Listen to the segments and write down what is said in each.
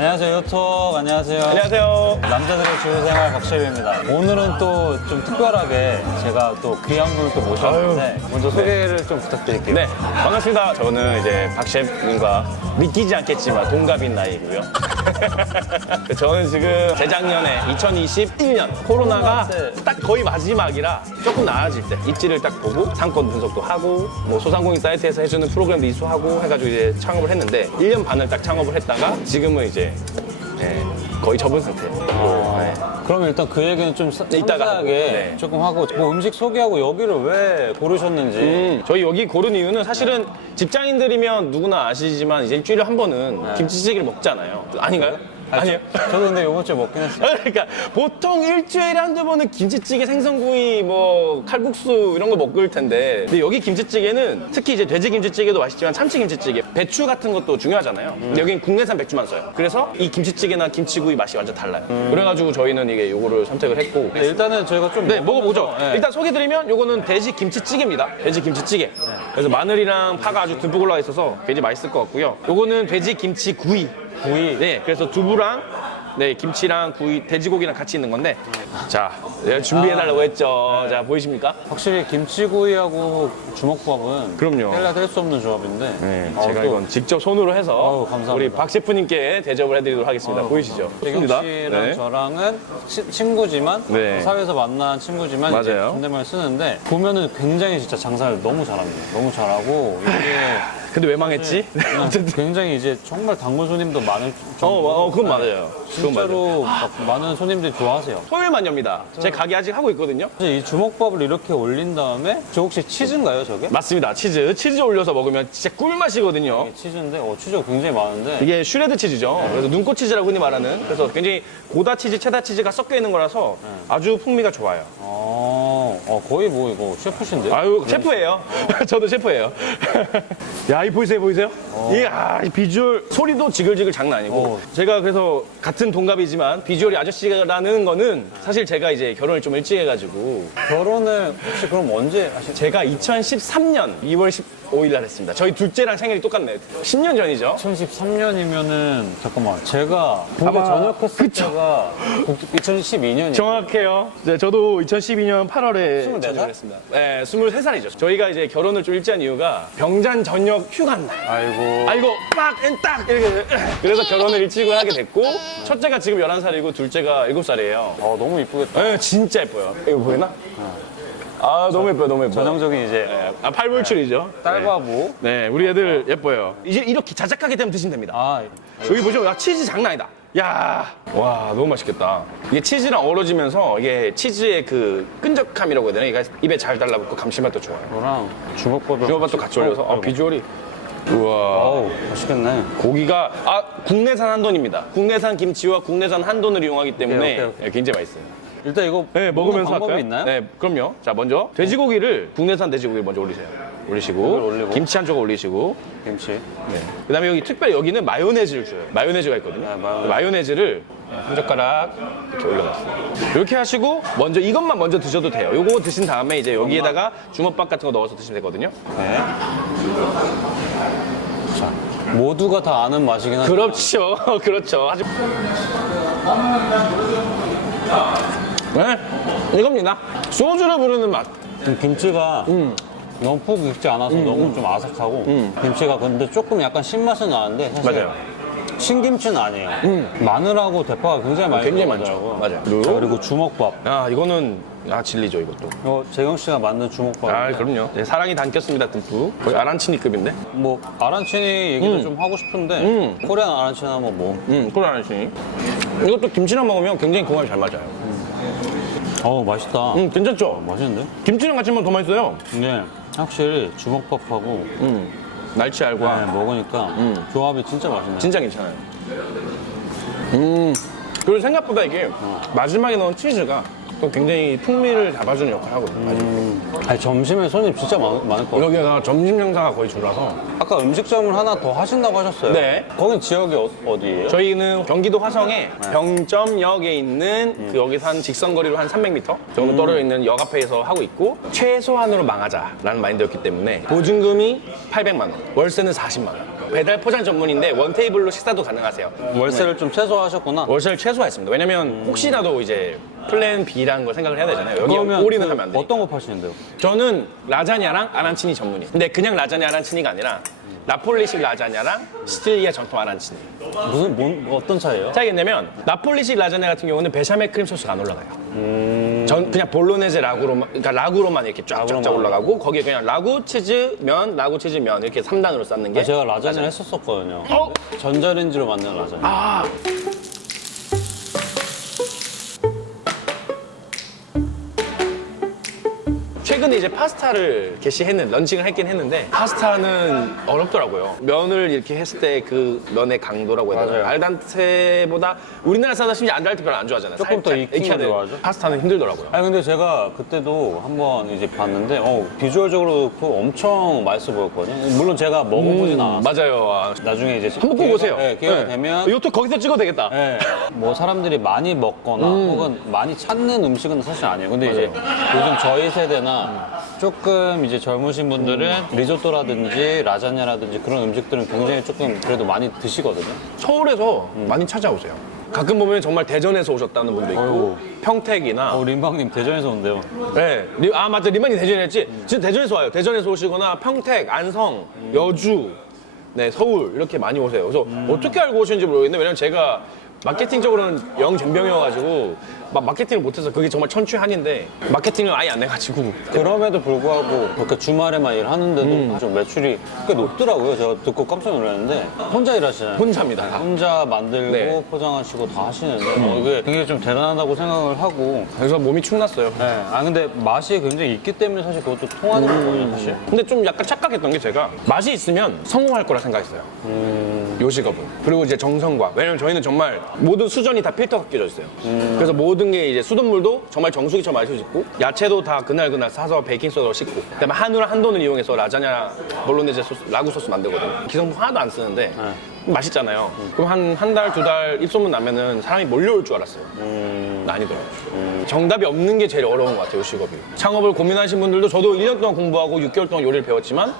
안녕하세요, 요톡. 안녕하세요. 안녕하세요. 남자들의 주부생활 박시우입니다. 오늘은 또 좀 특별하게 제가 또 귀한 분을 또 모셨는데 먼저 소개를 좀 부탁드릴게요. 네, 반갑습니다. 저는 이제 박셰프님과 믿기지 않겠지만 동갑인 나이고요. 저는 지금 재작년에 2021년 코로나가 딱 거의 마지막이라 조금 나아질 때 입지를 딱 보고 상권 분석도 하고 뭐 소상공인 사이트에서 해주는 프로그램도 이수하고 해가지고 이제 창업을 했는데 1년 반을 딱 창업을 했다가 지금은 이제 거의 접은 상태예요. 그럼 일단 그 얘기는 좀 이따가 상세하게 하고, 네. 조금 하고 뭐 음식 소개하고 여기를 왜 고르셨는지. 저희 여기 고른 이유는 사실은 직장인들이면 누구나 아시지만 이제 일주일에 한 번은 김치찌개를 먹잖아요. 아닌가요? 아니에요? 저도 근데 이번 주에 먹긴 했어요. 그러니까 보통 일주일에 한두 번은 김치찌개, 생선구이, 뭐 칼국수 이런 거 먹을 텐데 근데 여기 김치찌개는 특히 이제 돼지 김치찌개도 맛있지만 참치 김치찌개, 배추 같은 것도 중요하잖아요. 근데 여기는 국내산 배추만 써요. 그래서 이 김치찌개나 김치구이 맛이 완전 달라요. 그래가지고 저희는 이게 요거를 선택을 했고 네, 일단은 저희가 좀 네, 먹어보죠. 네. 일단 소개드리면 요거는 돼지 김치찌개입니다. 돼지 김치찌개. 그래서 마늘이랑 파가 아주 듬뿍 올라와 있어서 굉장히 맛있을 것 같고요. 요거는 돼지 김치구이. 구이. 네, 그래서 두부랑 김치랑 구이, 돼지고기랑 같이 있는 건데 자, 내가 준비해달라고 했죠. 자, 보이십니까? 확실히 김치구이하고 주먹밥은 그럼요. 헬라 뗄 수 없는 조합인데. 네, 어, 제가 또 이건 직접 손으로 해서 감사합니다. 우리 박 셰프님께 대접을 해드리도록 하겠습니다. 보이시죠? 재경 좋습니다. 씨랑 네. 저랑은 친구지만 네. 사회에서 만난 친구지만 이제 맞아요. 존댓말 쓰는데 보면은 굉장히 진짜 장사를 너무 잘합니다. 너무 잘하고 이게 근데 왜 망했지? 어쨌든. 굉장히 이제 정말 단골 손님도 많을 정도로 그건 맞아요. 그건 맞아요. 진짜로 막 많은 손님들이 좋아하세요. 토요일만 엽니다. 제 가게 아직 하고 있거든요. 이제 이 주먹밥을 이렇게 올린 다음에 저 혹시 치즈인가요, 저게? 맞습니다. 치즈 올려서 먹으면 진짜 꿀맛이거든요. 이게 치즈인데 치즈가 굉장히 많은데 이게 슈레드 치즈죠. 그래서 눈꽃 치즈라고 흔히 말하는. 그래서 굉장히 고다 치즈, 체다 치즈가 섞여 있는 거라서 아주 풍미가 좋아요. 거의 뭐 이거 셰프신데? 아유, 셰프예요. 저도 셰프예요. 야, 이 보이세요? 이 비주얼, 소리도 지글지글 장난 아니고. 제가 그래서 같은 동갑이지만 비주얼이 아저씨라는 거는 사실 제가 이제 결혼을 좀 일찍 해가지고 결혼을 혹시 그럼 언제 하신? 제가 2013년 2월 15일 날 했습니다. 저희 둘째랑 생일이 똑같네. 10년 전이죠. 2013년이면은 잠깐만 제가 공대 전역했을 때가 2012년이에요. 정확해요. 네, 저도 2012년 8월에 24살? 전역을 했습니다. 네, 23살이죠. 저희가 이제 결혼을 좀 일찍 한 이유가 병잔 전역 휴가 날. 아이고 딱 이렇게 그래서 결혼을 일찍을 하게 됐고 첫째가 지금 11살이고 둘째가 7살이에요. 너무 이쁘겠다. 네, 진짜 예뻐요. 이거 보이나? 너무 예뻐요. 너무 예뻐요. 전형적인 이제 네, 팔불출이죠. 딸바보. 네, 우리 애들 예뻐요. 이제 이렇게 자작하게 되면 드시면 됩니다. 여기 보시면 치즈 장난 아니다. 야, 와, 너무 맛있겠다. 이게 치즈랑 어우러지면서 이게 치즈의 그 끈적함이라고 해야 되나? 이게 입에 잘 달라붙고 감칠맛도 좋아요. 이거랑 주먹밥이랑 주먹밥도 같이 올려서 비주얼이 우와. 맛있겠네. 고기가 국내산 한돈입니다. 국내산 김치와 국내산 한돈을 이용하기 때문에 오케이. 네, 굉장히 맛있어요. 일단 이거 네, 먹으면서 방법이 할까요? 있나요? 네, 그럼요. 자, 먼저 돼지고기를 국내산 돼지고기를 먼저 올리세요. 올리시고 올리고. 김치 한 조각 올리시고 김치. 네. 그다음에 여기 특별히 여기는 마요네즈를 줘요. 마요네즈가 있거든요. 네, 마요네즈. 마요네즈를 한 젓가락 이렇게 올려놨어요. 이렇게 하시고 먼저 이것만 먼저 드셔도 돼요. 요거 드신 다음에 이제 여기에다가 주먹밥 같은 거 넣어서 드시면 되거든요. 네. 자, 모두가 다 아는 맛이긴 한데. 그렇죠. 그렇죠. 아주 네, 이겁니다. 소주를 부르는 맛. 김치가 너무 푹 익지 않아서 너무 좀 아삭하고 김치가 근데 조금 약간 신맛은 나는데 사실 맞아요. 신김치는 아니에요. 마늘하고 대파가 굉장히 많이 굉장히 들어가더라고요. 많죠. 맞아요. 자, 그리고 주먹밥. 이거는 진리죠, 이것도. 이거 재경 씨가 만든 주먹밥. 그럼요. 네, 사랑이 담겼습니다, 듬뿍. 거의 아란치니급인데. 뭐 아란치니 얘기도 좀 하고 싶은데 코리안 아란치니 하면 뭐 꿀 아란치니. 이것도 김치랑 먹으면 굉장히 궁합이 잘 맞아요. 맛있다. 괜찮죠? 맛있는데? 김치랑 같이 먹으면 더 맛있어요. 근데 확실히 주먹밥하고 날치알과. 먹으니까 조합이 진짜 맛있네. 진짜 괜찮아요. 그리고 생각보다 이게 마지막에 넣은 치즈가 또 굉장히 풍미를 잡아주는 역할을 하거든요. 아니, 점심에 손님 진짜 많을 것 같아요. 여기가 점심 장사가 거의 줄어서 아까 음식점을 하나 더 하신다고 하셨어요. 네. 거긴 지역이 어디예요? 저희는 경기도 화성에 병점역에 있는 그 여기서 한 직선거리로 한 300m 정도 떨어져 있는 역 앞에서 하고 있고 최소한으로 망하자라는 마인드였기 때문에 보증금이 800만 원, 월세는 40만 원. 배달 포장 전문인데 원 테이블로 식사도 가능하세요. 월세를 좀 최소화하셨구나. 월세를 최소화했습니다. 왜냐면 혹시라도 이제 플랜 B라는 걸 생각을 해야 되잖아요. 여기 그러면 올인을 그 하면 안 돼. 어떤 거 파시는데요? 저는 라자냐랑 아란치니 전문이에요. 근데 그냥 라자냐 아란치니가 아니라 나폴리식 라자냐랑 시칠리아 전통 아란치니. 어떤 차이예요? 차이가 있냐면 나폴리식 라자냐 같은 경우는 베샤멜 크림 소스가 안 올라가요. 전 그냥 볼로네제 라구로만, 그러니까 라구로만 이렇게 쫙쫙 라구로만 올라가고 거기에 그냥 라구 치즈 면, 라구 치즈 면 이렇게 3단으로 쌓는 게. 제가 라자냐 했었었거든요. 어? 전자레인지로 만든 라자냐. 아. 최근에 이제 파스타를 런칭을 했긴 했는데 파스타는 어렵더라고요. 면을 이렇게 했을 때 그 면의 강도라고 해야 되나? 맞아요. 알단테보다 우리나라 사람 심지어 알단테 별로 안 좋아하잖아요. 조금 더 살짝 익힌 거 익혀야 돼요. 좋아하죠? 파스타는 힘들더라고요. 아니 근데 제가 그때도 한번 이제 봤는데 비주얼적으로 그렇고 엄청 맛있어 보였거든요. 물론 제가 먹어보진 않았어요. 맞아요. 아, 나중에 이제 한번 꼭 보세요. 네, 기회가 되면 이것도 거기서 찍어도 되겠다. 네, 뭐 사람들이 많이 먹거나 혹은 많이 찾는 음식은 사실 아니에요. 근데 이제 요즘 저희 세대나 조금 이제 젊으신 분들은 리조또라든지 라자냐라든지 그런 음식들은 굉장히 조금 그래도 많이 드시거든요. 서울에서 많이 찾아오세요. 가끔 보면 정말 대전에서 오셨다는 분도 있고 아이고. 평택이나 림방님 대전에서 온대요. 네. 맞다. 리만이 대전에 했지. 진짜 대전에서 와요. 대전에서 오시거나 평택, 안성, 여주, 네, 서울 이렇게 많이 오세요. 그래서 어떻게 알고 오시는지 모르겠는데 왜냐면 제가 마케팅적으로는 영 전병이어가지고 막 마케팅을 못해서 그게 정말 천추한인데 마케팅을 아예 안 해가지고 그럼에도 불구하고 그렇게 주말에만 일하는데도 좀 매출이 꽤 높더라고요. 제가 듣고 깜짝 놀랐는데 혼자 일하시나요? 혼자입니다. 혼자 만들고 네. 포장하시고 다 하시는데 이게 굉장히 좀 대단하다고 생각을 하고 그래서 몸이 축났어요. 네. 근데 맛이 굉장히 있기 때문에 사실 그것도 통하는 거거든요, 사실. 근데 좀 약간 착각했던 게 제가 맛이 있으면 성공할 거라 생각했어요. 요 직업은. 그리고 이제 정성과. 왜냐면 저희는 정말 모든 수전이 다 필터가 끼져 있어요. 그래서 모든 게 이제 수돗물도 정말 정수기처럼 마실 수 있고 야채도 다 그날 사서 베이킹소다로 씻고 그다음에 한우랑 한돈을 이용해서 라자냐 볼로네제 소스, 라구 소스 만들거든요. 기성품 하나도 안 쓰는데 맛있잖아요. 그럼 한 달, 두 달 입소문 나면은 사람이 몰려올 줄 알았어요. 아니더라고요. 정답이 없는 게 제일 어려운 것 같아요, 이 직업이. 창업을 고민하신 분들도 저도 1년 동안 공부하고 6개월 동안 요리를 배웠지만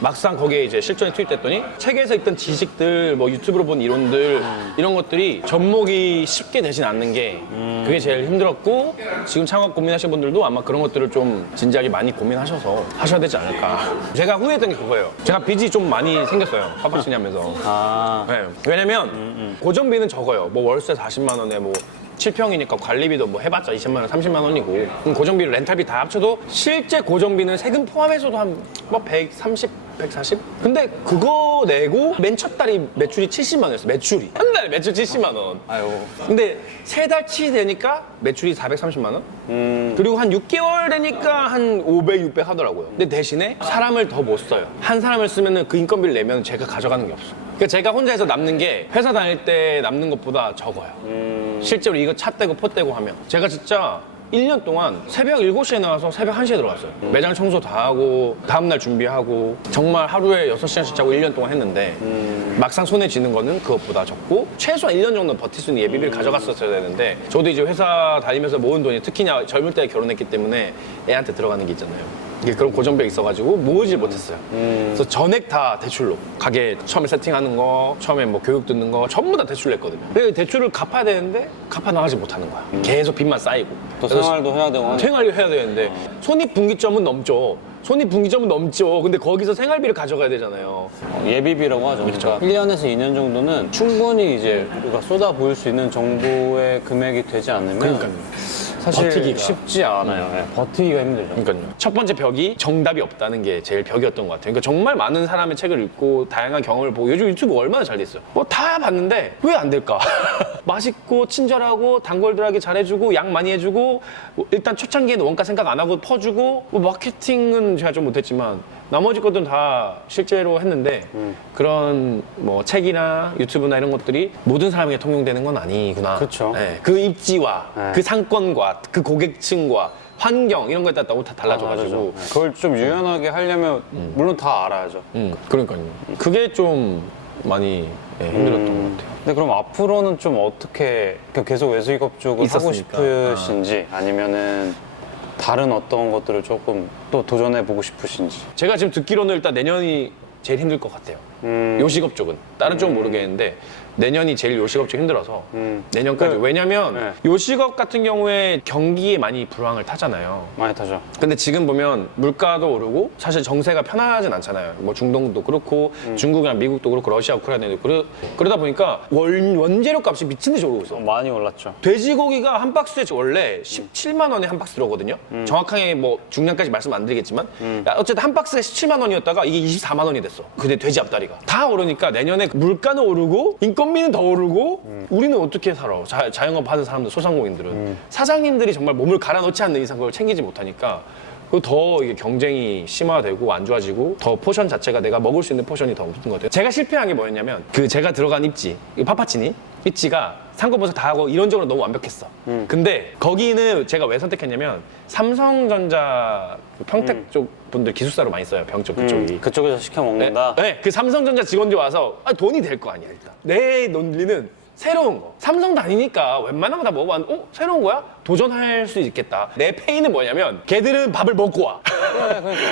막상 거기에 이제 실전에 투입됐더니 책에서 읽던 지식들, 뭐 유튜브로 본 이론들 이런 것들이 접목이 쉽게 되진 않는 게 그게 제일 힘들었고 지금 창업 고민하시는 분들도 아마 그런 것들을 좀 진지하게 많이 고민하셔서 하셔야 되지 않을까. 제가 후회했던 게 그거예요. 제가 빚이 좀 많이 생겼어요. 파파치니 하면서. 네. 왜냐면 고정비는 적어요. 뭐 월세 40만 원에 뭐 7평이니까 관리비도 뭐 해봤자 20만 원, 30만 원이고 고정비를 렌탈비 다 합쳐도 실제 고정비는 세금 포함해서도 한 뭐 130, 140? 근데 그거 내고 맨 첫 달이 매출이 70만 원이었어. 매출이. 한 달에 매출 70만 원. 아유. 근데 세 달치 되니까 매출이 430만 원? 그리고 한 6개월 되니까 한 500, 600 하더라고요. 근데 대신에 사람을 더 못 써요. 한 사람을 쓰면은 그 인건비를 내면 제가 가져가는 게 없어. 그러니까 제가 혼자 해서 남는 게 회사 다닐 때 남는 것보다 적어요. 실제로 이거 차 떼고 포 떼고 하면. 제가 진짜 1년 동안 새벽 7시에 나와서 새벽 1시에 들어갔어요. 매장 청소 다 하고 다음날 준비하고 정말 하루에 6시간씩 자고 1년 동안 했는데 막상 손에 쥐는 거는 그것보다 적고 최소한 1년 정도 버틸 수 있는 예비비를 가져갔었어야 되는데 저도 이제 회사 다니면서 모은 돈이 특히나 젊을 때 결혼했기 때문에 애한테 들어가는 게 있잖아요. 이게 그런 고정비가 있어가지고 모으질 못했어요. 그래서 전액 다 대출로 가게 처음에 세팅하는 거, 처음에 뭐 교육 듣는 거 전부 다 대출로 했거든요. 근데 대출을 갚아야 되는데 갚아 나가지 못하는 거야. 계속 빚만 쌓이고. 또 그래서 생활도 해야 되고 하니까. 생활을 해야 되는데 손익분기점은 넘죠. 손익분기점은 넘죠. 근데 거기서 생활비를 가져가야 되잖아요. 예비비라고 하죠. 그러니까 1년에서 2년 정도는 충분히 이제 우리가 쏟아 부을 수 있는 정도의 금액이 되지 않으면 그러니까요. 사실 버티기가. 쉽지 않아요. 네, 버티기가 힘들죠. 그러니까요. 첫 번째 벽이 정답이 없다는 게 제일 벽이었던 것 같아요. 그러니까 정말 많은 사람의 책을 읽고 다양한 경험을 보고 요즘 유튜브 얼마나 잘 돼 있어요. 뭐 다 봤는데 왜 안 될까? 맛있고 친절하고 단골들에게 잘해주고 양 많이 해주고 뭐 일단 초창기에는 원가 생각 안 하고 퍼주고 뭐 마케팅은 제가 좀 못했지만 나머지 것들은 다 실제로 했는데 그런 뭐 책이나 유튜브나 이런 것들이 모든 사람에게 통용되는 건 아니구나. 그쵸. 네, 그 입지와 네. 그 상권과 그 고객층과 환경 이런 거에 따라 다 달라져가지고 네, 그걸 좀 유연하게 하려면 물론 다 알아야죠. 그러니까요. 그게 좀 많이 힘들었던 것 같아요. 근데 그럼 앞으로는 좀 어떻게 계속 외수기업 쪽을 하고 있었으니까. 싶으신지 아니면은 다른 어떤 것들을 조금 또 도전해보고 싶으신지. 제가 지금 듣기로는 일단 내년이 제일 힘들 것 같아요. 요식업 쪽은. 다른 쪽은 모르겠는데 내년이 제일 요식업 쪽 힘들어서 내년까지. 왜냐면 네. 요식업 같은 경우에 경기에 많이 불황을 타잖아요. 많이 타죠. 근데 지금 보면 물가도 오르고 사실 정세가 편하진 않잖아요. 뭐 중동도 그렇고 중국이랑 미국도 그렇고 러시아, 우크라이나도 그러다 보니까 원재료 값이 미친 듯이 오르고 있어. 많이 올랐죠. 돼지고기가 한 박스에 원래 17만 원에 한 박스 들어오거든요. 정확하게 뭐 중량까지 말씀 안 드리겠지만 어쨌든 한 박스가 17만 원이었다가 이게 24만 원이 됐어. 근데 돼지 앞다리가 다 오르니까 내년에 물가는 오르고 인건비는 더 오르고 우리는 어떻게 살아? 자영업 하는 사람들, 소상공인들은 사장님들이 정말 몸을 갈아 넣지 않는 이상 그걸 챙기지 못하니까 더 이게 경쟁이 심화되고 안 좋아지고 더 포션 자체가 내가 먹을 수 있는 포션이 더 없는 것 같아요. 제가 실패한 게 뭐였냐면 그 제가 들어간 입지, 이 파파치니 입지가 상권분석 다 하고 이론적으로 너무 완벽했어. 근데 거기는 제가 왜 선택했냐면 삼성전자 그 평택 쪽 분들 기숙사로 많이 써요. 병쪽 그쪽이. 그쪽에서 시켜 먹는다. 네, 그 삼성전자 직원들이 와서 돈이 될 거 아니야 일단. 내 논리는 새로운 거. 삼성도 아니니까 웬만한 거 다 먹어봤는데 새로운 거야? 도전할 수 있겠다. 내 페이는 뭐냐면 걔들은 밥을 먹고 와.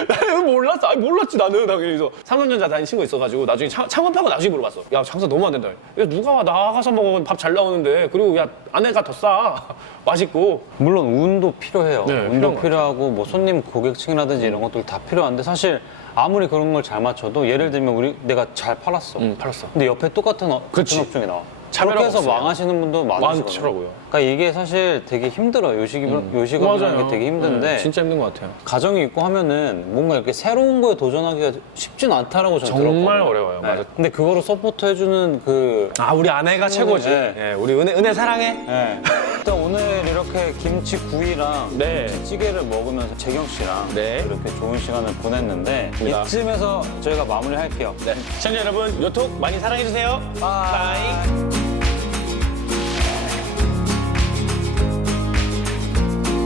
나는 몰랐어. 아니, 몰랐지 나는. 그래서 삼성전자 다닌 친구 있어가지고 나중에 창업하고 나중에 물어봤어. 야 장사 너무 안 된다. 야 누가 와 나가서 먹으면 밥 잘 나오는데 그리고 야 아내가 더 싸. 맛있고. 물론 운도 필요해요. 네, 운도 필요한 것 필요하고 뭐 손님 고객층이라든지 이런 것들 다 필요한데 사실 아무리 그런 걸 잘 맞춰도 예를 들면 내가 잘 팔았어. 팔았어. 근데 옆에 똑같은 그치. 업종이 나와. 차별화가 그렇게 해서 없어요. 망하시는 분도 많으시거든요. 많더라고요. 그러니까 이게 사실 되게 힘들어요. 요식업이라는 게 되게 힘든데 네, 진짜 힘든 것 같아요. 가정이 있고 하면은 뭔가 이렇게 새로운 거에 도전하기가 쉽진 않다라고 저는 정말 들었거든요. 어려워요. 네. 맞아. 근데 그거를 서포트 해주는 그 아 우리 아내가 최고지. 네. 예, 우리 은혜 사랑해. 네. 일단 오늘 이렇게 김치구이랑 네. 김치찌개를 먹으면서 재경 씨랑 네. 이렇게 좋은 시간을 보냈는데 맞습니다. 이쯤에서 저희가 마무리할게요. 네. 시청자 여러분 요톡 많이 사랑해주세요. 바이. 바이.